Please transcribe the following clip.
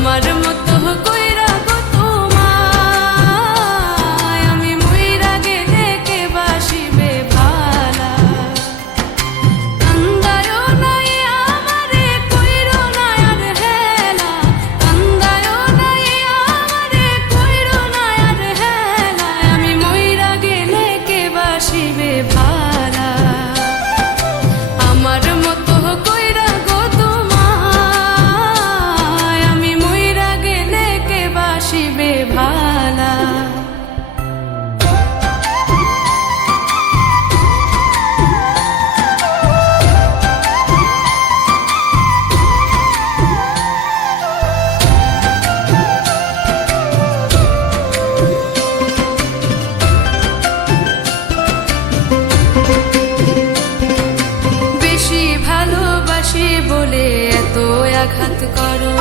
আমার মতো কইরা গো তোমায় আমি মইরা গেলে কে বাসিবে ভালা। কান্দায়ও নাই আমারে কইরো না আর হেলা, কান্দায়ও নাই আমারে কইরো না আর হেলা, আমি মইরা গেলে কে বাসিবে ভালা। আমার মতো কইরা গো তোমায় আমি মইরা গেলে কে বাসিবে ভালা। বেশি ভালোবাসি বলে এত আঘাত করো,